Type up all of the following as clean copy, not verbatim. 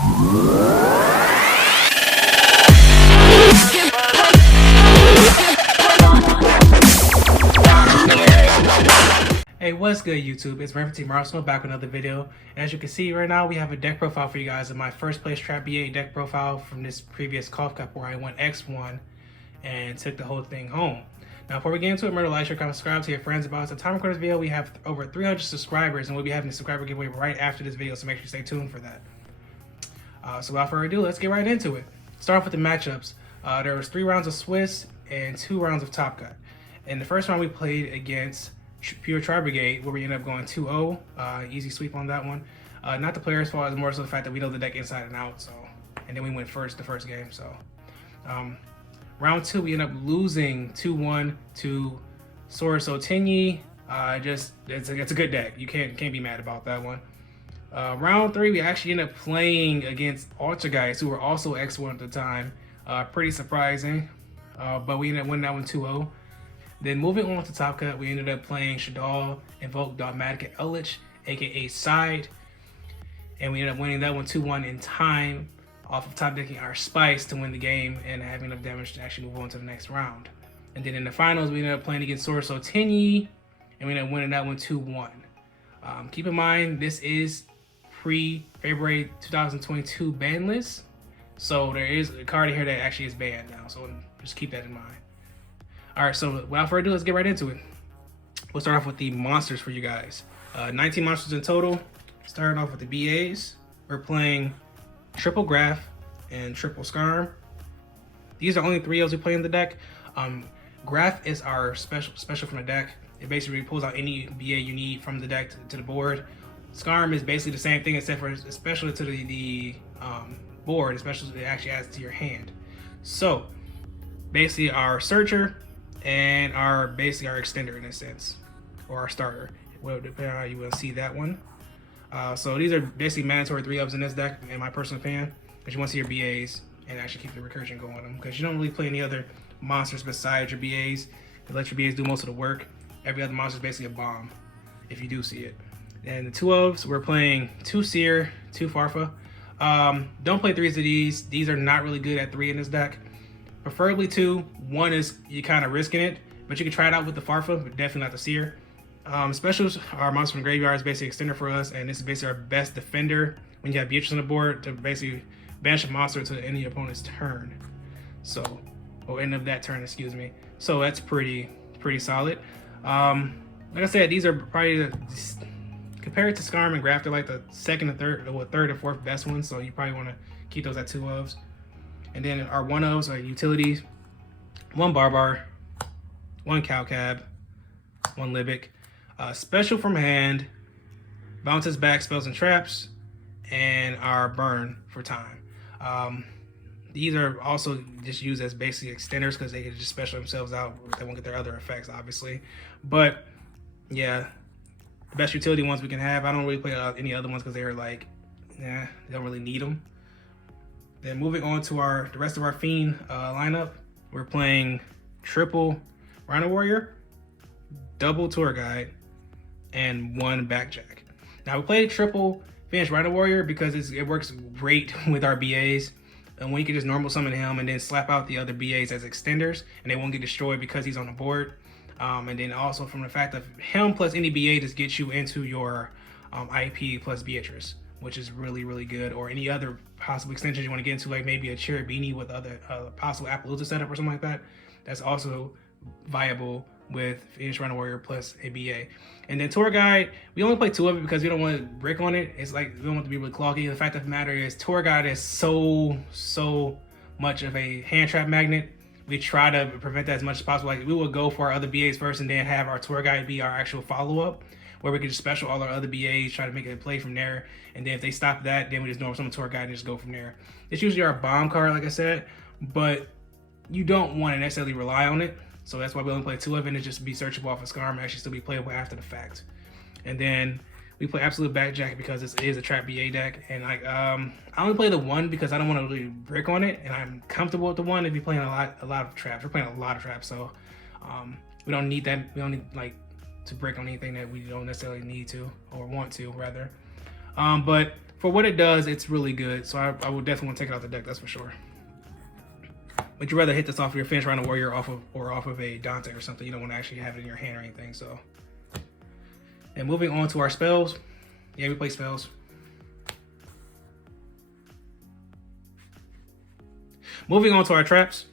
Hey, what's good YouTube? It's Rainford Team Arsenal back with another video. And as you can see right now, we have a deck profile for you guys in my first place Trap BA deck profile from this previous Cough Cup where I went X1 and took the whole thing home. Now before we get into it, remember to like, share, comment, subscribe to your friends about us. At the time of recording this video, we have over 300 subscribers and we'll be having a subscriber giveaway right after this video, so make sure you stay tuned for that. So without further ado, let's get right into it. Start off with the matchups. There was 3 rounds of Swiss and 2 rounds of Top Cut. In the first round we played against Pure Tri Brigade, where we ended up going 2-0. Easy sweep on that one. Not the player's fault, it's more so the fact that we know the deck inside and out. So, and then we went first the first game. So, round 2 we ended up losing 2-1 to Sorso Tenyi. It's a good deck. You can't be mad about that one. Round 3 we actually ended up playing against Altergeist, who were also X1 at the time. Pretty surprising, but we ended up winning that one 2-0. Then moving on to Top Cut, we ended up playing Shaddoll, Invoke, Dogmatic, Eldritch, aka Side. And we ended up winning that one 2-1 in time off of top decking our Spice to win the game and having enough damage to actually move on to the next round. And then in the finals, we ended up playing against Sorso Tenyi, and we ended up winning that one 2-1. Keep in mind, this is pre-February 2022 ban list. So there is a card in here that actually is banned now, so just keep that in mind. Alright, so without further ado, let's get right into it. We'll start off with the monsters for you guys. 19 monsters in total. Starting off with the BAs. We're playing Triple Graph and Triple Skarm. These are only 3 Ls we play in the deck. Graph is our special from the deck. It basically pulls out any BA you need from the deck to the board. Skarm is basically the same thing except for especially to the board, especially it actually adds to your hand. So basically our searcher and our extender in a sense, or our starter. Well, depending on how you will see that one. So these are basically mandatory 3-ups in this deck, in my personal opinion, because you want to see your BAs and actually keep the recursion going on them, because you don't really play any other monsters besides your BAs. It lets your BAs do most of the work. Every other monster is basically a bomb, if you do see it. And the 2-ups, we're playing 2 Seer, 2 Farfa. Don't play 3s of these. These are not really good at 3 in this deck. Preferably 2. 1 is you kind of risking it, but you can try it out with the Farfa, but definitely not the Seer. Specials, our monster from the graveyard is basically extender for us, and this is basically our best defender when you have Beatrice on the board to basically banish a monster to the end of your opponent's turn. So, or end of that turn, excuse me. So that's pretty solid. Like I said, these are probably compared to Skarm and Graph, they're like the second or third or fourth best ones. So you probably want to keep those at 2-ofs. And then our 1-ofs are utilities: 1 Barbar, 1 Cowcab, 1 Libic. Special from hand, bounces back spells and traps, and our burn for time. These are also just used as basically extenders because they can just special themselves out. They won't get their other effects, obviously. But yeah, the best utility ones we can have. I don't really play any other ones because they're like, they don't really need them. Then moving on to the rest of our Fiend lineup, we're playing triple Rhino Warrior, double Tour Guide, and 1 Backjack. Now we played triple Finish Rhino Warrior because it works great with our BAs, and we can just normal summon him and then slap out the other BAs as extenders, and they won't get destroyed because he's on the board. And then also from the fact of him plus any BA just gets you into your IP plus Beatrice, which is really good, or any other possible extensions you want to get into, like maybe a Cherubini with other possible Appaloosa setup or something like that. That's also viable with Finish Rhino Warrior plus a BA. And then Tour Guide, we only play 2 of it because we don't want to brick on it. It's like we don't want to be really cloggy. The fact of the matter is Tour Guide is so much of a hand trap magnet. We try to prevent that as much as possible. Like we will go for our other BAs first and then have our Tour Guide be our actual follow-up, where we can just special all our other BAs, try to make a play from there. And then if they stop that, then we just normal summon Tour Guide and just go from there. It's usually our bomb card, like I said, but you don't want to necessarily rely on it. So that's why we only play 2 of it, and just be searchable off of Skarm and actually still be playable after the fact. And then we play Absolute Backjack because this is a trap BA deck. And like I only play the 1 because I don't want to really brick on it, and I'm comfortable with the 1 if you're playing a lot of traps. We're playing a lot of traps, so we don't need that. We don't need like to brick on anything that we don't necessarily need to or want to rather. But for what it does, it's really good. So I would definitely want to take it out the deck, that's for sure. But you'd rather hit this off your Finish Rhino Warrior off of a Dante or something. You don't want to actually have it in your hand or anything. So, and moving on to our spells. Yeah, we play spells. Moving on to our traps.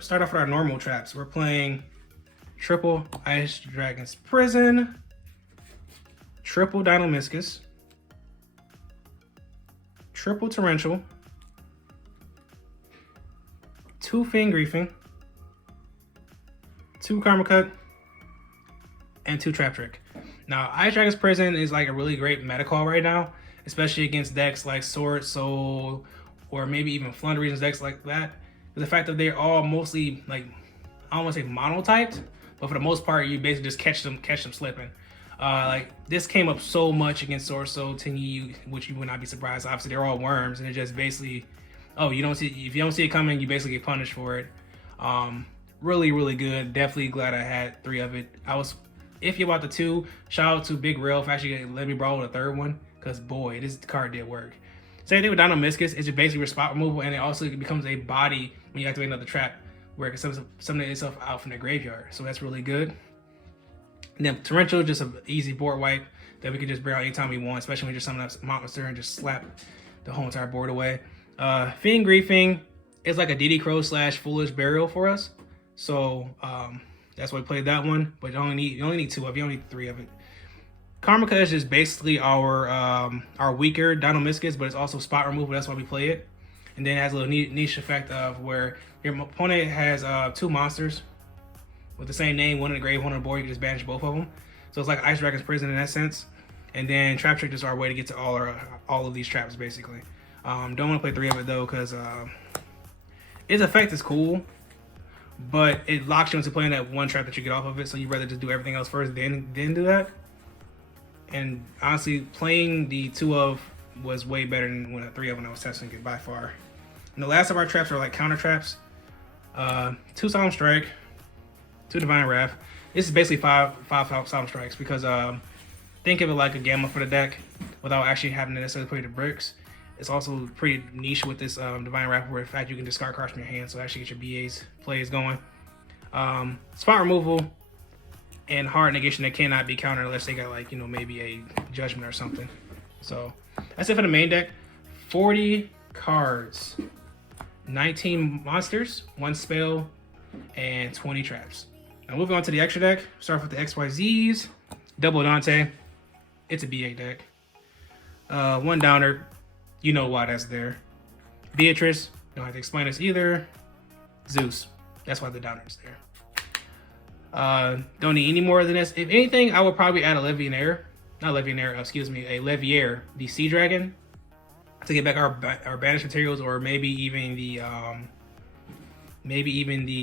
Start off with our normal traps. We're playing triple Ice Dragon's Prison, triple Dinomyscus, triple Torrential, 2 Fiend Griefing, 2 Karma Cut, and 2 Trap Trick. Now, Ice Dragon's Prison is like a really great meta call right now, especially against decks like Sword Soul, or maybe even Flunderee's decks like that. The fact that they're all mostly, like, I don't want to say mono-typed, but for the most part, you basically just catch them slipping. Like, this came up so much against Sword Soul, Tingy, which you would not be surprised. Obviously, they're all worms, and it's just basically, oh, if you don't see it coming, you basically get punished for it. Really, really good. Definitely glad I had 3 of it. I was iffy about the 2. Shout out to Big Rail for actually letting me borrow the 3rd one, because boy, this card did work. Same thing with Dinomyscus. It's just basically spot removal, and it also becomes a body when you activate another trap, where it can summon itself out from the graveyard. So that's really good. And then Torrential, just an easy board wipe that we can just bring out anytime we want, especially when you're summoning up monster and just slap the whole entire board away. Fiend Griefing is like a DD Crow / Foolish Burial for us. So that's why we played that one. But you only need 2 of it. You only need 3 of it. Karma Cut is just basically our weaker Dinomyscus, but it's also spot removal. That's why we play it. And then it has a little niche effect of where your opponent has 2 monsters with the same name, one in the grave, one on the board. You can just banish both of them. So it's like Ice Dragon's Prison in that sense. And then Trap Trick is our way to get to all of these traps, basically. Don't want to play 3 of it though, because its effect is cool, but it locks you into playing that one trap that you get off of it. So you'd rather just do everything else first, then do that. And honestly, playing the 2 of was way better than when the 3 of when I was testing it by far. And the last of our traps are like counter traps. 2 Solemn Strike, 2 Divine Wrath. This is basically five Solemn Strikes, because think of it like a gamma for the deck without actually having to necessarily play the bricks. It's also pretty niche with this Divine Wrath, where in fact you can discard cards from your hand, so actually get your BA's plays going. Spot removal and hard negation that cannot be countered unless they got, like, you know, maybe a judgment or something. So that's it for the main deck. 40 cards, 19 monsters, 1 spell, and 20 traps. Now moving on to the extra deck. Start with the XYZs. Double Dante. It's a BA deck. 1 downer. You know why that's there. Beatrice. Don't have to explain this either. Zeus. That's why the downer is there. Don't need any more than this. If anything, I would probably add a Levianeer. Not Levianeer, excuse me, a Leviair, the Sea Dragon, to get back our banished materials, or maybe even the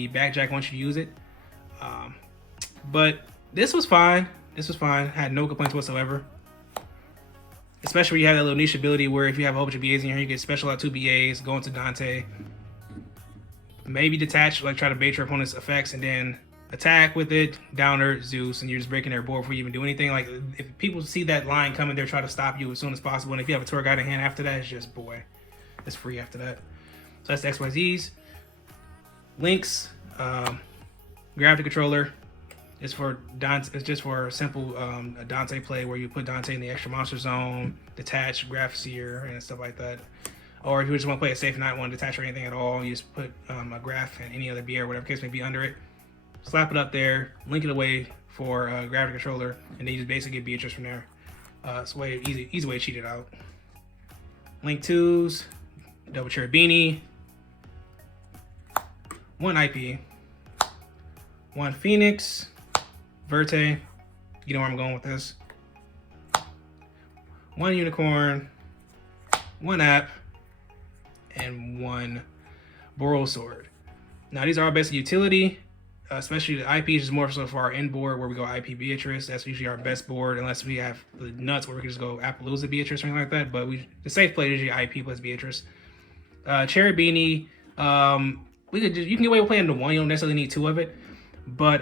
Backjack once you use it. But this was fine. This was fine. Had no complaints whatsoever. Especially when you have that little niche ability where if you have a whole bunch of BAs in here, you get special out 2 BAs, go into Dante. Maybe detach, like try to bait your opponent's effects, and then attack with it, downer, Zeus, and you're just breaking their board before you even do anything. Like, if people see that line coming, they're trying to stop you as soon as possible. And if you have a Tour Guide in hand after that, it's just, boy, it's free after that. So that's the XYZs. Links, Gravity Controller. It's for Dante. It's just for a simple a Dante play where you put Dante in the extra monster zone, detach Graph Seer and stuff like that. Or if you just want to play it safe and not want to detach or anything at all, you just put a Graph and any other BA or whatever case may be under it. Slap it up there, link it away for Gravity Controller, and then you just basically get Beatrice from there. It's a way easy way to cheat it out. Link 2s, Double Cherubini, 1 IP, 1 Phoenix, Verte, you know where I'm going with this. 1 Unicorn, 1 App, and 1 Boral Sword. Now these are all basically utility. Especially the IP is just more so for our end board where we go IP Beatrice. That's usually our best board, unless we have the nuts where we can just go Appaloosa Beatrice or anything like that. But the safe play is usually IP plus Beatrice. Cherubini, you can get away with playing the 1. You don't necessarily need 2 of it, but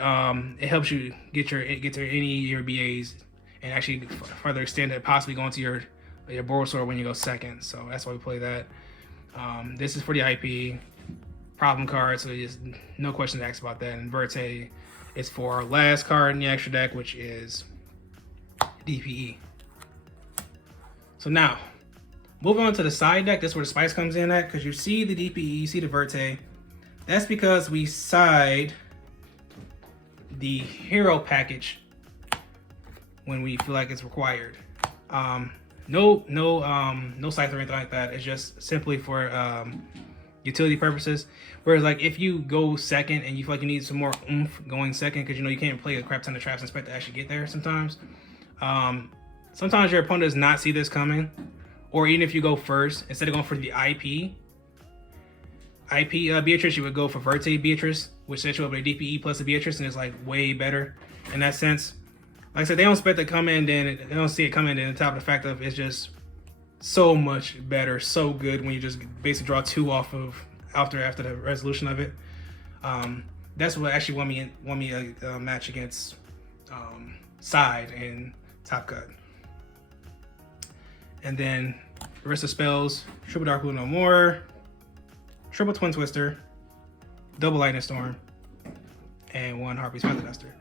it helps you get to any of your BAs and actually further extend it, possibly going to your Bulbasaur when you go second. So that's why we play that. This is for the IP problem card, so there's no questions asked about that. And Verte is for our last card in the extra deck, which is DPE. So now, moving on to the side deck, that's where the spice comes in at, because you see the DPE, you see the Verte. That's because we side the hero package when we feel like it's required. No scythe or anything like that. It's just simply for utility purposes. Whereas like if you go second and you feel like you need some more oomph going second, because you know you can't play a crap ton of traps and expect to actually get there sometimes. Sometimes your opponent does not see this coming, or even if you go first, instead of going for the IP Beatrice, you would go for Verte Beatrice, which sets you up with a DPE plus a Beatrice, and it's like way better in that sense. Like I said, they don't expect it to come in, then they don't see it coming in. On top of the fact of it's just so much better, so good when you just basically draw 2 off of after the resolution of it. That's what actually won me a match against Side and Top Cut. And then the rest of spells: triple Dark Blue No More, triple Twin Twister, double Lightning Storm, and 1 Harpy's Feather Duster.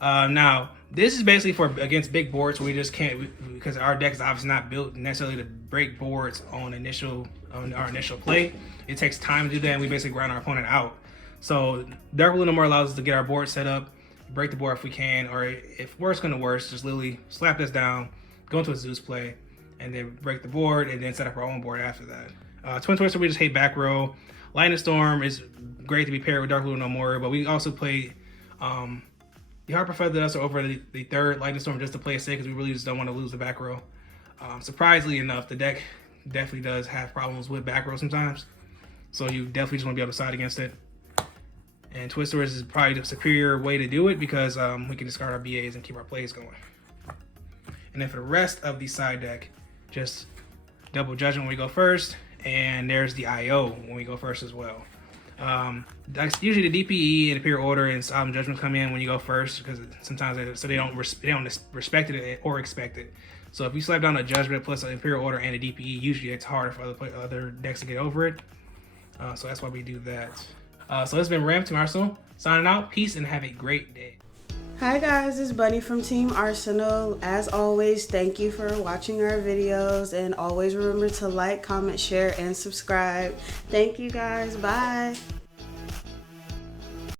Now, this is basically for against big boards. We just can't, because our deck is obviously not built necessarily to break boards on our initial play. It takes time to do that, and we basically grind our opponent out. So Dark Blue No More allows us to get our board set up, break the board if we can, or if worse come to worse, just literally slap this down, go into a Zeus play, and then break the board, and then set up our own board after that. Twin Twister, we just hate back row. Lightning Storm is great to be paired with Dark Blue No More, but we also play the Harper Feather Duster over the third Lightning Storm just to play it safe, because we really just don't want to lose the back row. Surprisingly enough, the deck definitely does have problems with back row sometimes, so you definitely just want to be able to side against it. And Twister is probably the superior way to do it, because we can discard our BAs and keep our plays going. And then for the rest of the side deck, just double Judgment when we go first, and there's the IO when we go first as well. That's usually the DPE and Imperial Order and Solemn Judgment come in when you go first, because sometimes they don't respect it or expect it. So if you slap down a Judgment plus an Imperial Order and a DPE, usually it's harder for other decks to get over it. So that's why we do that. So it's been Ram Team Arsenal signing out. Peace and have a great day. Hi guys, it's Bunny from Team Arsenal. As always, thank you for watching our videos, and always remember to like, comment, share, and subscribe. Thank you guys. Bye.